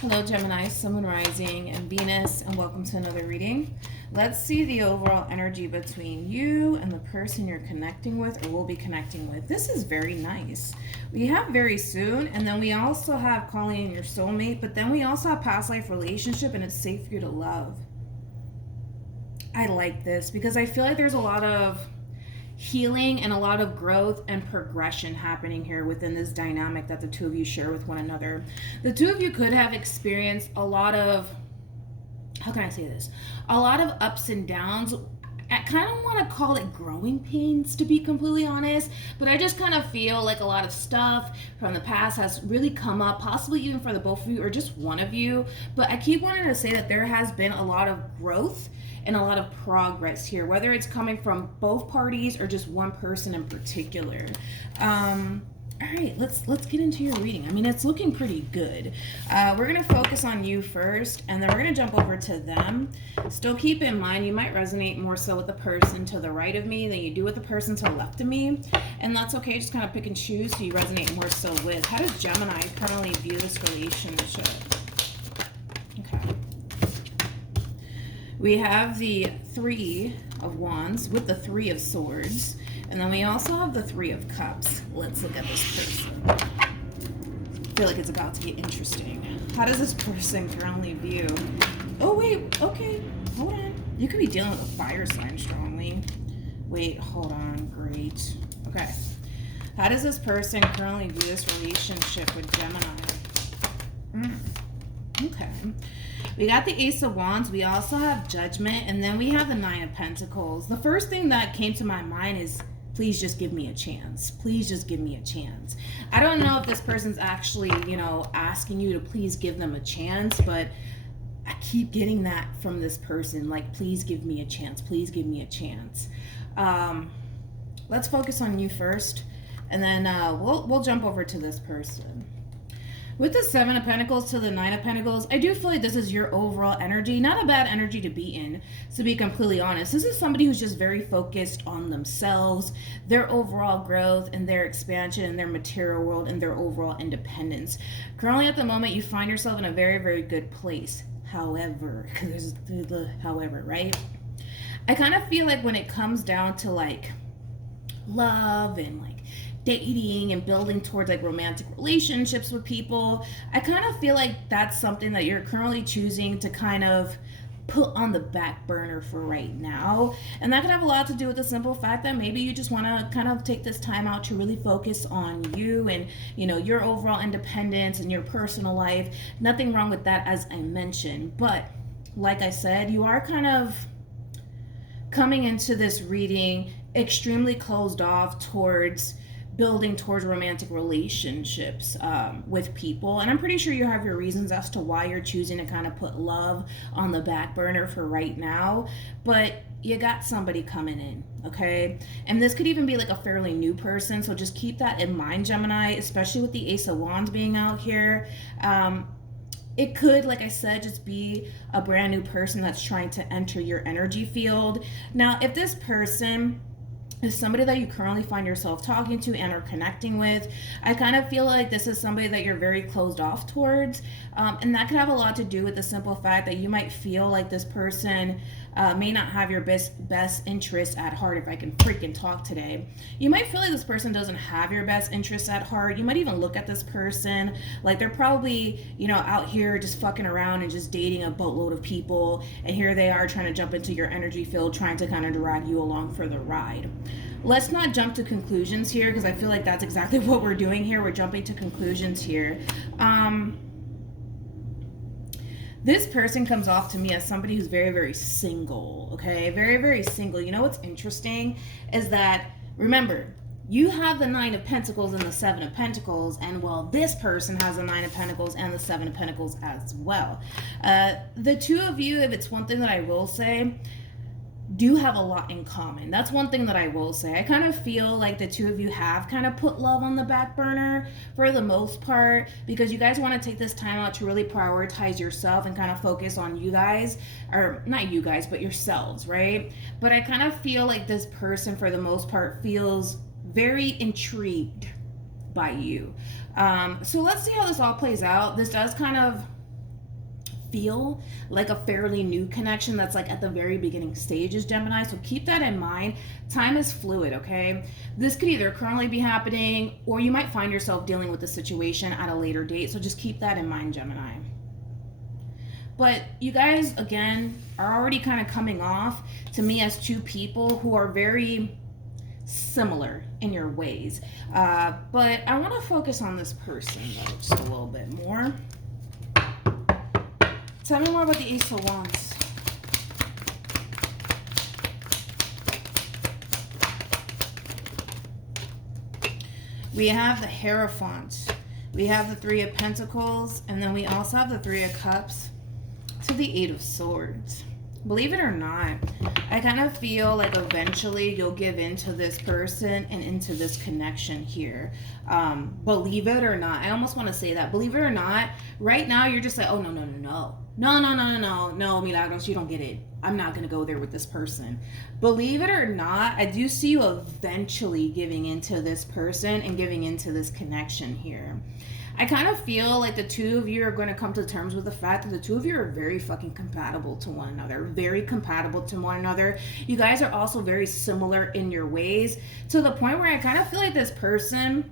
Hello, Gemini, Sun, Moon, Rising, and Venus, and welcome to another reading. Let's see the overall energy between you and the person you're connecting with or will be connecting with. This is very nice. We have very soon, and then we also have calling in your soulmate, but then we also have past life relationship, and it's safe for you to love. I like this because I feel like there's a lot of healing and a lot of growth and progression happening here within this dynamic that the two of you share with one another. The two of you could have experienced a lot of, how can I say this? A lot of ups and downs. I kind of want to call it growing pains, to be completely honest, but I just kind of feel like a lot of stuff from the past has really come up, possibly even for the both of you or just one of you. But I keep wanting to say that there has been a lot of growth and a lot of progress here, whether it's coming from both parties or just one person in particular. All right, let's get into your reading. I mean, it's looking pretty good. We're going to focus on you first, and then we're going to jump over to them. Still keep in mind, you might resonate more so with the person to the right of me than you do with the person to the left of me. And that's okay, just kind of pick and choose who you resonate more so with. How does Gemini currently view this relationship? Okay. We have the Three of Wands with the Three of Swords. And then we also have the Three of Cups. Let's look at this person. I feel like it's about to get interesting. How does this person currently view? Oh, wait. Okay. Hold on. You could be dealing with a fire sign strongly. Wait, hold on. Great. Okay. How does this person currently view this relationship with Gemini? Okay. We got the Ace of Wands. We also have Judgment. And then we have the Nine of Pentacles. The first thing that came to my mind is, please just give me a chance. Please just give me a chance. I don't know if this person's actually, asking you to please give them a chance, but I keep getting that from this person. Like, please give me a chance. Please give me a chance. Let's focus on you first, and then we'll jump over to this person. With the Seven of Pentacles to the Nine of Pentacles, I do feel like this is your overall energy. Not a bad energy to be in, to be completely honest. This is somebody who's just very focused on themselves, their overall growth, and their expansion, and their material world, and their overall independence. Currently, at the moment, you find yourself in a very, very good place. However, because there's the however, right? I kind of feel like when it comes down to, like, love and, like, dating and building towards like romantic relationships with people, I kind of feel like that's something that you're currently choosing to kind of put on the back burner for right now. And that could have a lot to do with the simple fact that maybe you just want to kind of take this time out to really focus on you and, your overall independence and your personal life. Nothing wrong with that, as I mentioned. But like I said, you are kind of coming into this reading extremely closed off towards building towards romantic relationships with people. And I'm pretty sure you have your reasons as to why you're choosing to kind of put love on the back burner for right now. But you got somebody coming in, okay? And this could even be like a fairly new person. So just keep that in mind, Gemini, especially with the Ace of Wands being out here. It could, like I said, just be a brand new person that's trying to enter your energy field. Now, if this person is somebody that you currently find yourself talking to and are connecting with, I kind of feel like this is somebody that you're very closed off towards. And that could have a lot to do with the simple fact that you might feel like this person may not have your best interest at heart, if I can freaking talk today. You might feel like this person doesn't have your best interests at heart. You might even look at this person like they're probably, out here just fucking around and just dating a boatload of people. And here they are trying to jump into your energy field, trying to kind of drag you along for the ride. Let's not jump to conclusions here, because I feel like that's exactly what we're doing here. We're jumping to conclusions here. This person comes off to me as somebody who's very, very single, okay? Very, very single. You know what's interesting is that, remember, you have the Nine of Pentacles and the Seven of Pentacles, and this person has the Nine of Pentacles and the Seven of Pentacles as well. The two of you, if it's one thing that I will say, do have a lot in common. That's one thing that I will say. I kind of feel like the two of you have kind of put love on the back burner for the most part, because you guys want to take this time out to really prioritize yourself and kind of focus on you guys, or not you guys, but yourselves, right? But I kind of feel like this person for the most part feels very intrigued by you. So let's see how this all plays out. This does kind of feel like a fairly new connection that's like at the very beginning stages, Gemini. So keep that in mind. Time is fluid, okay? This could either currently be happening, or you might find yourself dealing with the situation at a later date. So just keep that in mind, Gemini. But you guys, again, are already kind of coming off to me as two people who are very similar in your ways. But I want to focus on this person, though, just a little bit more. Tell me more about the Ace of Wands. We have the Hierophant. We have the Three of Pentacles. And then we also have the Three of Cups to the Eight of Swords. Believe it or not, I kind of feel like eventually you'll give into this person and into this connection here. Believe it or not, I almost want to say that. Believe it or not, right now you're just like, oh, no, Milagros, you don't get it. I'm not going to go there with this person. Believe it or not, I do see you eventually giving into this person and giving into this connection here. I kind of feel like the two of you are going to come to terms with the fact that the two of you are very fucking compatible to one another. Very compatible to one another. You guys are also very similar in your ways, to the point where I kind of feel like this person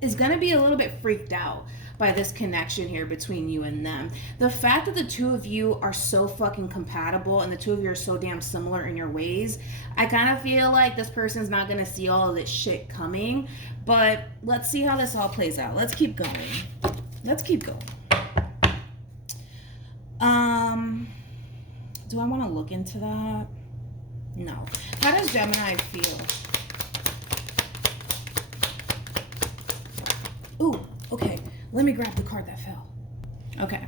is going to be a little bit freaked out by this connection here between you and them. The fact that the two of you are so fucking compatible and the two of you are so damn similar in your ways, I kind of feel like this person's not going to see all of this shit coming. But let's see how this all plays out. Let's keep going. Let's keep going. Do I want to look into that? No. How does Gemini feel? Ooh, okay. Let me grab the card that fell. Okay.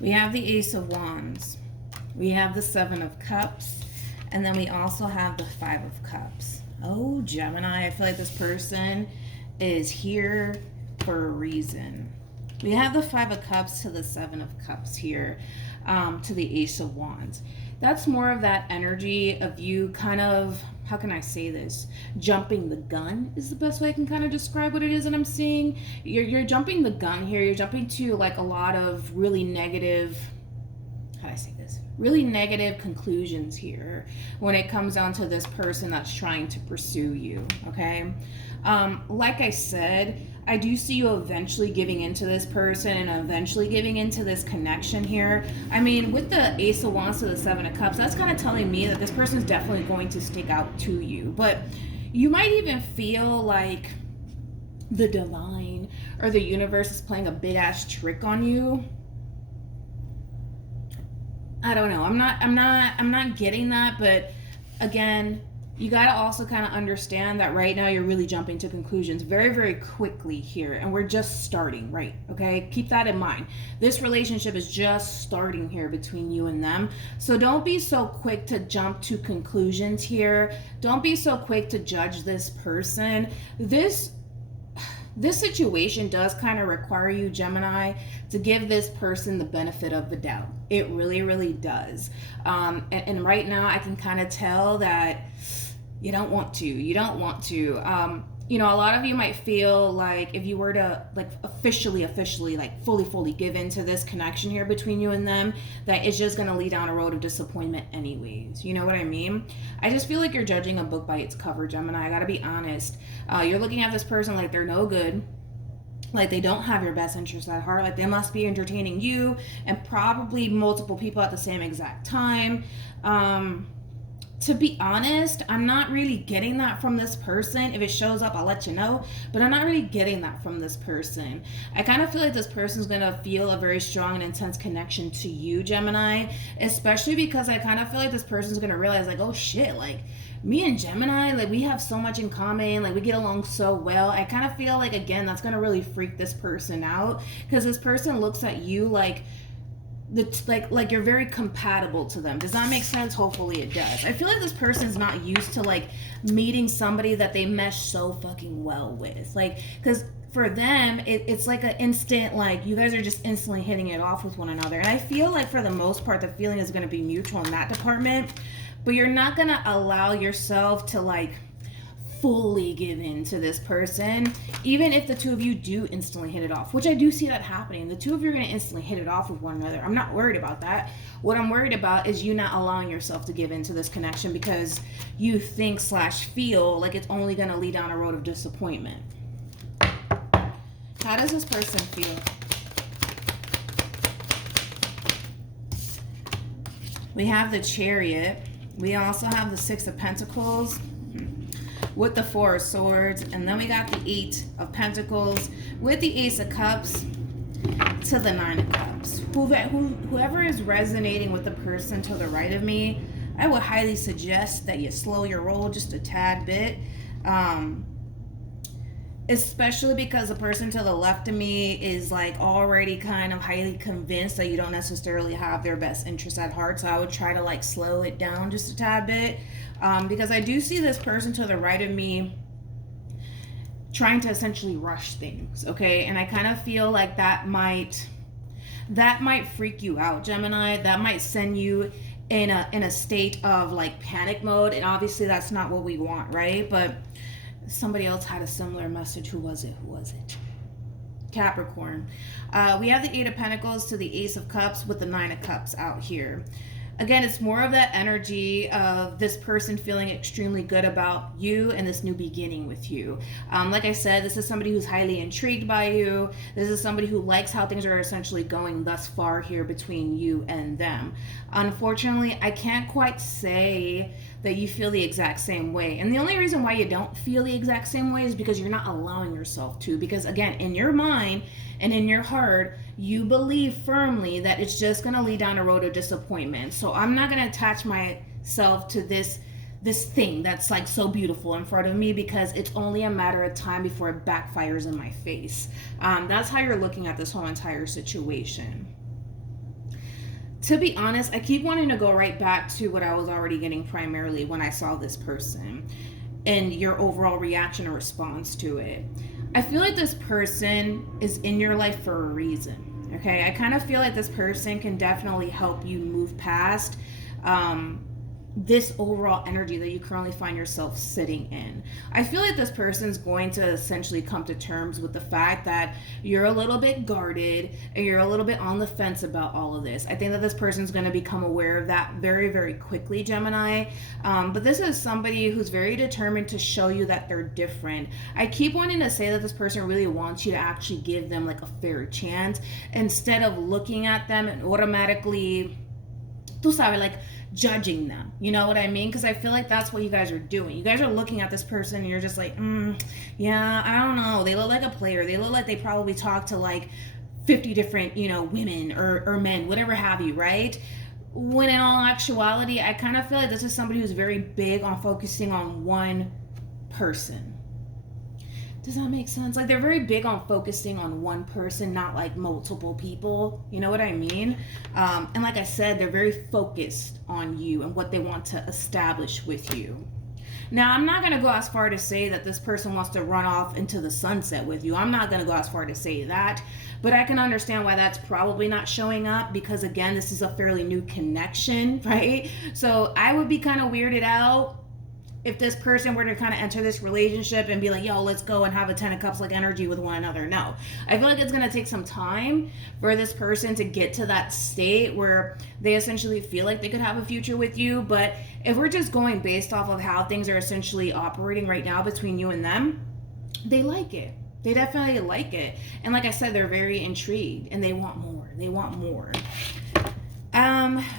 We have the Ace of Wands. We have the Seven of Cups. And then we also have the Five of Cups. Oh, Gemini, I feel like this person is here for a reason. We have the Five of Cups to the Seven of Cups here, to the Ace of Wands. That's more of that energy of you kind of, how can I say this? Jumping the gun is the best way I can kind of describe what it is that I'm seeing. You're jumping the gun here. You're jumping to like a lot of really negative, how do I say this? Really negative conclusions here when it comes down to this person that's trying to pursue you, okay? Like I said, I do see you eventually giving into this person and eventually giving into this connection here. I mean, with the Ace of Wands to the Seven of Cups, that's kind of telling me that this person is definitely going to stick out to you. But you might even feel like the divine or the universe is playing a big ass trick on you. I don't know. I'm not getting that, but again, you got to also kind of understand that right now you're really jumping to conclusions very, very quickly here. And we're just starting, right? Okay. Keep that in mind. This relationship is just starting here between you and them. So don't be so quick to jump to conclusions here. Don't be so quick to judge this person. This situation does kind of require you, Gemini, to give this person the benefit of the doubt. It really, really does. And right now I can kind of tell that you don't want to. You don't want to. You know, a lot of you might feel like if you were to like officially like fully give into this connection here between you and them, that it's just going to lead down a road of disappointment anyways. You know what I mean? I just feel like you're judging a book by its cover, Gemini. I got to be honest. You're looking at this person like they're no good. Like they don't have your best interest at heart. Like they must be entertaining you and probably multiple people at the same exact time. To be honest, I'm not really getting that from this person. If it shows up, I'll let you know. But I'm not really getting that from this person. I kind of feel like this person's going to feel a very strong and intense connection to you, Gemini. Especially because I kind of feel like this person's going to realize like, oh shit, like me and Gemini, like we have so much in common. Like we get along so well. I kind of feel like, again, that's going to really freak this person out. Because this person looks at you like, like you're very compatible to them. Does that make sense? Hopefully it does. I feel like this person's not used to like meeting somebody that they mesh so fucking well with, like, because for them it's like an instant, like you guys are just instantly hitting it off with one another. And I feel like for the most part the feeling is going to be mutual in that department, but you're not going to allow yourself to like fully give in to this person, even if the two of you do instantly hit it off, which I do see that happening. The two of you are going to instantly hit it off with one another. I'm not worried about that. What I'm worried about is you not allowing yourself to give into this connection because you think / feel like it's only going to lead down a road of disappointment. How does this person feel? We have the Chariot. We also have the Six of Pentacles with the Four of Swords. And then we got the Eight of Pentacles with the Ace of Cups to the Nine of Cups. Whoever is resonating with the person to the right of me, I would highly suggest that you slow your roll just a tad bit. Especially because the person to the left of me is like already kind of highly convinced that you don't necessarily have their best interest at heart. So I would try to like slow it down just a tad bit, because I do see this person to the right of me trying to essentially rush things. Okay. And I kind of feel like that might freak you out, Gemini. That might send you in a state of like panic mode. And obviously that's not what we want, right? But somebody else had a similar message. Who was it? Capricorn. We have the Eight of Pentacles to the Ace of Cups with the Nine of Cups out here. Again, it's more of that energy of this person feeling extremely good about you and this new beginning with you. Like I said, this is somebody who's highly intrigued by you. This is somebody who likes how things are essentially going thus far here between you and them. Unfortunately, I can't quite say that you feel the exact same way. And the only reason why you don't feel the exact same way is because you're not allowing yourself to. Because again, in your mind and in your heart, you believe firmly that it's just going to lead down a road of disappointment. So I'm not going to attach myself to this thing that's like so beautiful in front of me because it's only a matter of time before it backfires in my face. That's how you're looking at this whole entire situation. To be honest, I keep wanting to go right back to what I was already getting primarily when I saw this person and your overall reaction or response to it. I feel like this person is in your life for a reason, okay? I kind of feel like this person can definitely help you move past this overall energy that you currently find yourself sitting in. I feel like this person's going to essentially come to terms with the fact that you're a little bit guarded and you're a little bit on the fence about all of this. I think that this person's going to become aware of that very, very quickly, Gemini. But this is somebody who's very determined to show you that they're different. I keep wanting to say that this person really wants you to actually give them like a fair chance instead of looking at them and automatically, tú sabes, like judging them. You know what I mean? Because I feel like that's what you guys are doing. You guys are looking at this person and you're just like, yeah, I don't know. They look like a player. They look like they probably talk to like 50 different, women or men, whatever have you, right? When in all actuality, I kind of feel like this is somebody who's very big on focusing on one person. Does that make sense? Like they're very big on focusing on one person, not like multiple people. You know what I mean? And like I said, they're very focused on you and what they want to establish with you. Now, I'm not going to go as far to say that this person wants to run off into the sunset with you. I'm not going to go as far to say that. But I can understand why that's probably not showing up because, again, this is a fairly new connection, right? So I would be kind of weirded out if this person were to kind of enter this relationship and be like, yo, let's go and have a 10 of Cups like energy with one another. No, I feel like it's going to take some time for this person to get to that state where they essentially feel like they could have a future with you. But if we're just going based off of how things are essentially operating right now between you and them, they like it. They definitely like it. And like I said, they're very intrigued and they want more. They want more.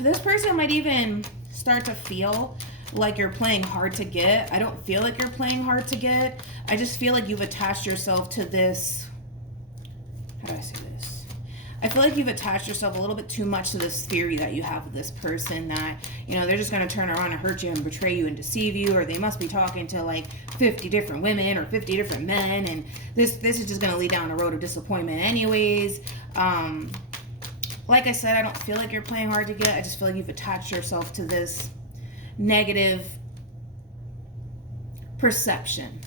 This person might even start to feel like you're playing hard to get. I don't feel like you're playing hard to get. I just feel like you've attached yourself to this. How do I say this? I feel like you've attached yourself a little bit too much to this theory that you have with this person that, they're just going to turn around and hurt you and betray you and deceive you, or they must be talking to like 50 different women or 50 different men, and this is just going to lead down a road of disappointment anyways. Like I said, I don't feel like you're playing hard to get. I just feel like you've attached yourself to this negative perception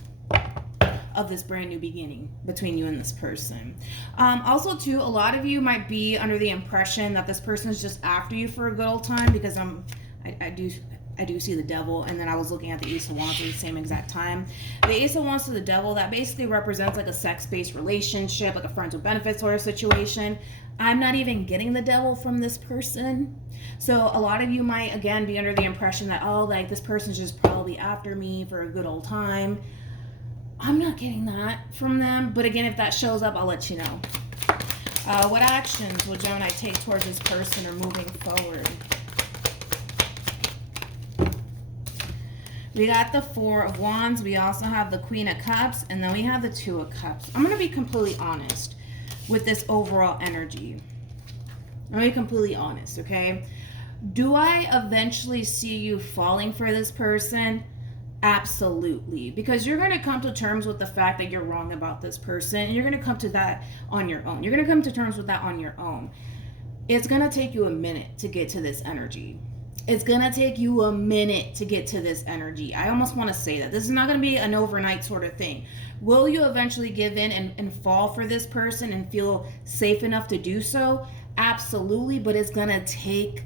of this brand new beginning between you and this person. Also too, a lot of you might be under the impression that this person is just after you for a good old time, because I do I do see the devil, and then I was looking at the Ace of Wands at the same exact time. The Ace of Wands to the devil, that basically represents like a sex-based relationship, like a friends with benefits sort of situation. I'm not even getting the devil from this person. So a lot of you might, again, be under the impression that, oh, like this person's just probably after me for a good old time. I'm not getting that from them. But again, if that shows up, I'll let you know. What actions will Gemini take towards this person or moving forward? We got the Four of Wands. We also have the Queen of Cups. And then we have the Two of Cups. I'm going to be completely honest with this overall energy. I'm going to be completely honest, okay? Do I eventually see you falling for this person? Absolutely. Because you're going to come to terms with the fact that you're wrong about this person. And you're going to come to that on your own. You're going to come to terms with that on your own. It's going to take you a minute to get to this energy. It's going to take you a minute to get to this energy. I almost want to say that. This is not going to be an overnight sort of thing. Will you eventually give in and fall for this person and feel safe enough to do so? Absolutely, but it's going to take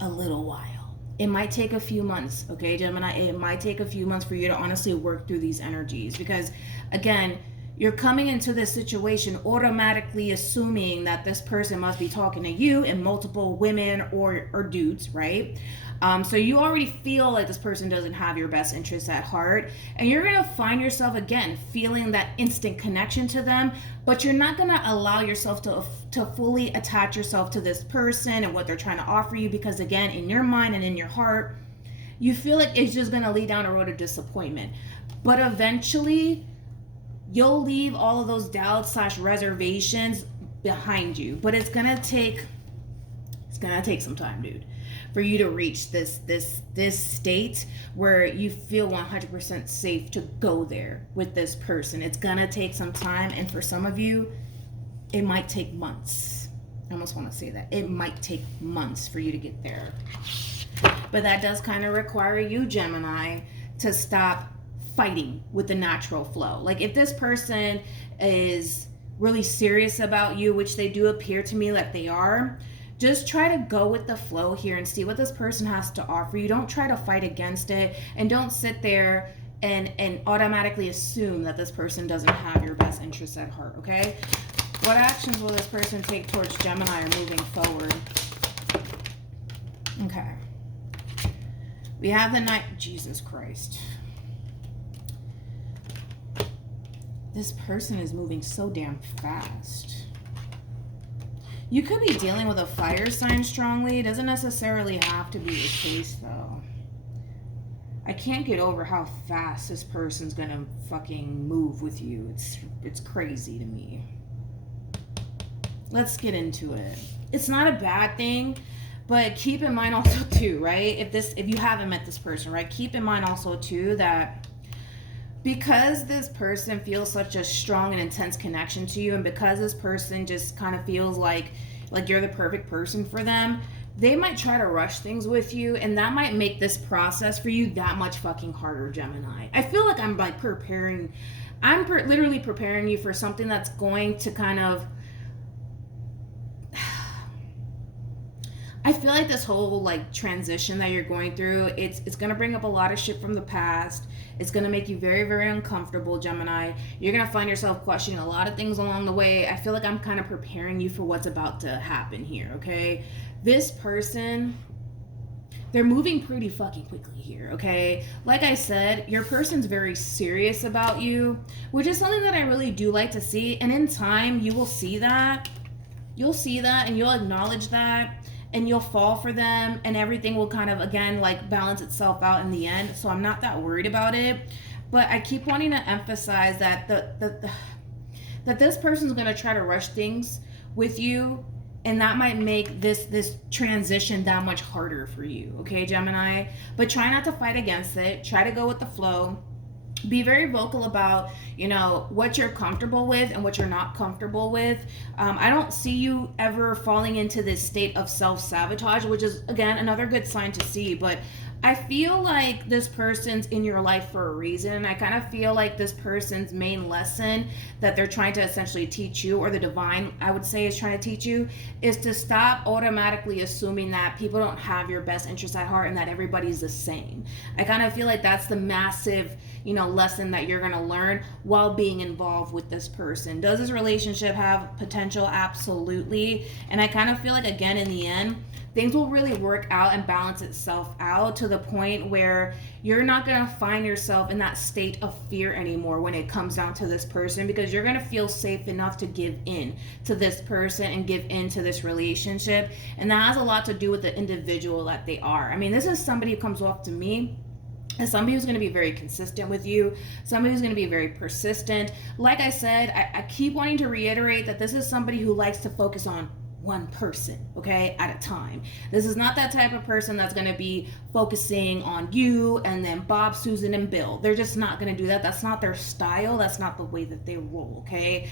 a little while. It might take a few months, okay, Gemini? It might take a few months for you to honestly work through these energies because, again, you're coming into this situation automatically assuming that this person must be talking to you and multiple women or dudes, right? So you already feel like this person doesn't have your best interests at heart. And you're going to find yourself, again, feeling that instant connection to them. But you're not going to allow yourself to fully attach yourself to this person and what they're trying to offer you. Because, again, in your mind and in your heart, you feel like it's just going to lead down a road of disappointment. But eventually, you'll leave all of those doubts / reservations behind you. But it's gonna take some time, dude, for you to reach this state where you feel 100% safe to go there with this person. It's gonna take some time, and for some of you, it might take months. I almost want to say that. It might take months for you to get there. But that does kind of require you, Gemini, to stop fighting with the natural flow. Like if this person is really serious about you, which they do appear to me like they are, just try to go with the flow here and see what this person has to offer you. Don't try to fight against it, and don't sit there and automatically assume that this person doesn't have your best interests at heart, okay? What actions will this person take towards Gemini or moving forward? Okay. We have the Knight. Jesus Christ. This person is moving so damn fast. You could be dealing with a fire sign strongly. It doesn't necessarily have to be the case, though. I can't get over how fast this person's gonna fucking move with you. It's crazy to me. Let's get into it. It's not a bad thing, but keep in mind also too, right? If you haven't met this person, right? Keep in mind also too that because this person feels such a strong and intense connection to you, and because this person just kind of feels like you're the perfect person for them, they might try to rush things with you, and that might make this process for you that much fucking harder, Gemini. I feel like I'm like literally preparing you for something that's going to kind of, I feel like this whole like transition that you're going through, it's going to bring up a lot of shit from the past. It's going to make you very, very uncomfortable, Gemini. You're going to find yourself questioning a lot of things along the way. I feel like I'm kind of preparing you for what's about to happen here, okay? This person, they're moving pretty fucking quickly here, okay? Like I said, your person's very serious about you, which is something that I really do like to see. And in time, you will see that. You'll see that and you'll acknowledge that. And you'll fall for them, and everything will kind of, again, like balance itself out in the end. So I'm not that worried about it. But I keep wanting to emphasize that that this person's going to try to rush things with you, and that might make this transition that much harder for you, okay, Gemini? But try not to fight against it. Try to go with the flow. Be very vocal about, what you're comfortable with and what you're not comfortable with. I don't see you ever falling into this state of self-sabotage, which is, again, another good sign to see. But I feel like this person's in your life for a reason. I kind of feel like this person's main lesson that they're trying to essentially teach you, or the divine, I would say, is trying to teach you, is to stop automatically assuming that people don't have your best interest at heart and that everybody's the same. I kind of feel like that's the massive, lesson that you're going to learn while being involved with this person. Does this relationship have potential? Absolutely. And I kind of feel like, again, in the end, things will really work out and balance itself out to the point where you're not going to find yourself in that state of fear anymore when it comes down to this person, because you're going to feel safe enough to give in to this person and give in to this relationship. And that has a lot to do with the individual that they are. I mean, this is somebody who comes off to me as somebody who's going to be very consistent with you, somebody who's going to be very persistent. Like I said, I keep wanting to reiterate that this is somebody who likes to focus on one person, okay, at a time. This is not that type of person that's going to be focusing on you and then Bob, Susan, and Bill. They're just not going to do that. That's not their style. That's not the way that they roll, okay?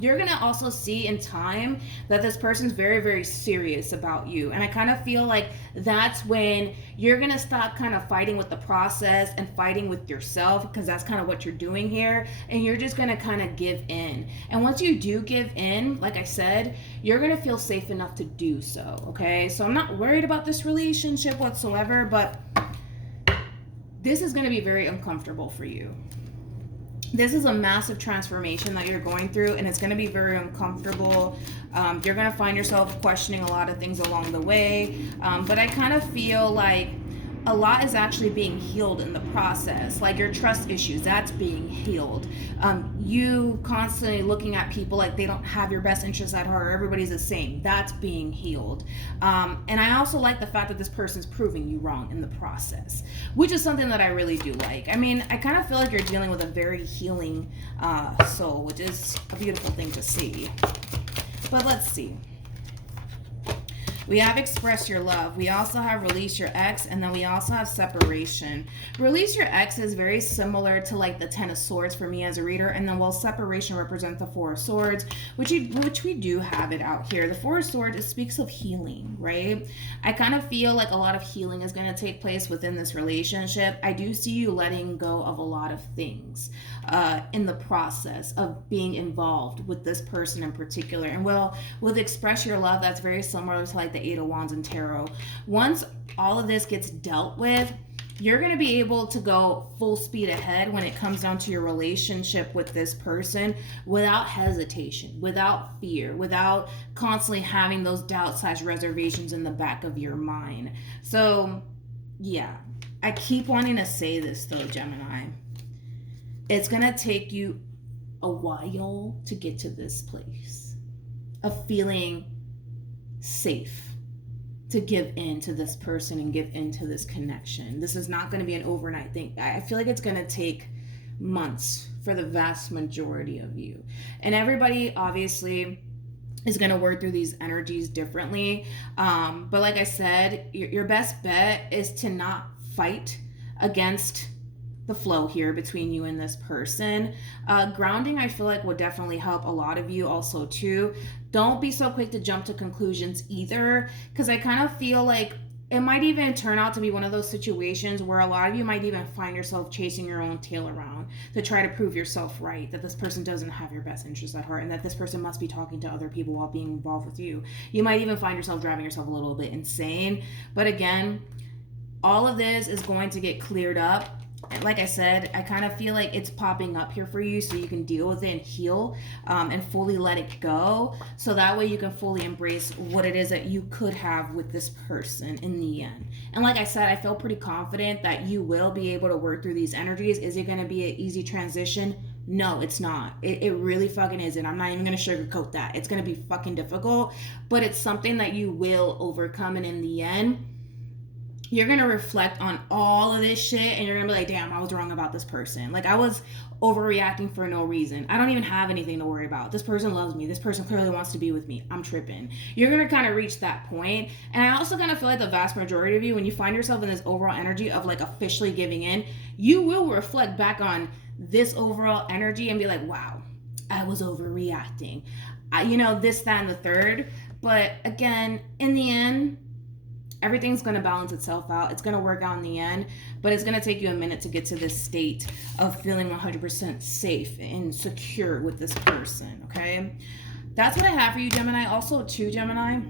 You're going to also see in time that this person's very, very serious about you. And I kind of feel like that's when you're going to stop kind of fighting with the process and fighting with yourself, because that's kind of what you're doing here. And you're just going to kind of give in. And once you do give in, like I said, you're going to feel safe enough to do so, okay? So I'm not worried about this relationship whatsoever, but this is going to be very uncomfortable for you. This is a massive transformation that you're going through, and it's going to be very uncomfortable. You're going to find yourself questioning a lot of things along the way, but I kind of feel like a lot is actually being healed in the process. Like your trust issues, that's being healed. You constantly looking at people like they don't have your best interests at heart, or everybody's the same, that's being healed. And I also like the fact that this person's proving you wrong in the process, which is something that I really do like. I mean, I kind of feel like you're dealing with a very healing soul, which is a beautiful thing to see. But let's see. We have express your love. We also have release your ex, and then we also have separation. Release your ex is very similar to like the 10 of Swords for me as a reader, and then while separation represents the 4 of Swords, which we do have it out here. The 4 of Swords, it speaks of healing, right? I kind of feel like a lot of healing is going to take place within this relationship. I do see you letting go of a lot of things in the process of being involved with this person in particular. And well, with express your love, that's very similar to like the 8 of Wands and Tarot. Once all of this gets dealt with, you're going to be able to go full speed ahead when it comes down to your relationship with this person without hesitation, without fear, without constantly having those doubts/reservations in the back of your mind. So, yeah, I keep wanting to say this though, Gemini. It's going to take you a while to get to this place of feeling safe to give in to this person and give into this connection. This is not going to be an overnight thing. I feel like it's going to take months for the vast majority of you. And everybody obviously is going to work through these energies differently. But like I said, your best bet is to not fight against the flow here between you and this person. Grounding, I feel like, would definitely help a lot of you also too. Don't be so quick to jump to conclusions either, because I kind of feel like it might even turn out to be one of those situations where a lot of you might even find yourself chasing your own tail around to try to prove yourself right, that this person doesn't have your best interest at heart and that this person must be talking to other people while being involved with you. You might even find yourself driving yourself a little bit insane. But again, all of this is going to get cleared up. Like I said, I kind of feel like it's popping up here for you so you can deal with it and heal and fully let it go. So that way you can fully embrace what it is that you could have with this person in the end. And like I said, I feel pretty confident that you will be able to work through these energies. Is it going to be an easy transition? No, it's not. It really fucking isn't. I'm not even going to sugarcoat that. It's going to be fucking difficult, but it's something that you will overcome. And in the end, you're going to reflect on all of this shit and you're going to be like, damn, I was wrong about this person. Like, I was overreacting for no reason. I don't even have anything to worry about. This person loves me. This person clearly wants to be with me. I'm tripping. You're going to kind of reach that point. And I also kind of feel like the vast majority of you, when you find yourself in this overall energy of like officially giving in, you will reflect back on this overall energy and be like, wow, I was overreacting. This, that, and the third. But again, in the end, Everything's going to balance itself out. It's going to work out in the end, but it's going to take you a minute to get to this state of feeling 100% safe and secure with this person, okay? That's what I have for you, Gemini. Also, too, Gemini,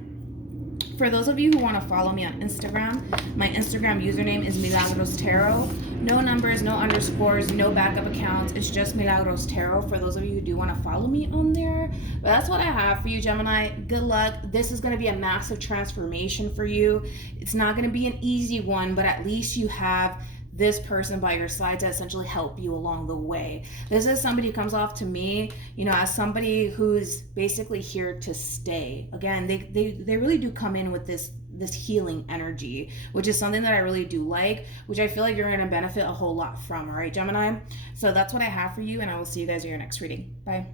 for those of you who want to follow me on Instagram, my Instagram username is MilagrosTarot. No numbers, no underscores, no backup accounts. It's just MilagrosTarot for those of you who do want to follow me on there. But that's what I have for you, Gemini. Good luck. This is going to be a massive transformation for you. It's not going to be an easy one, but at least you have this person by your side to essentially help you along the way. This is somebody who comes off to me, you know, as somebody who's basically here to stay. Again, they really do come in with this healing energy, which is something that I really do like, which I feel like you're going to benefit a whole lot from. All right, Gemini? So that's what I have for you, and I will see you guys in your next reading. Bye.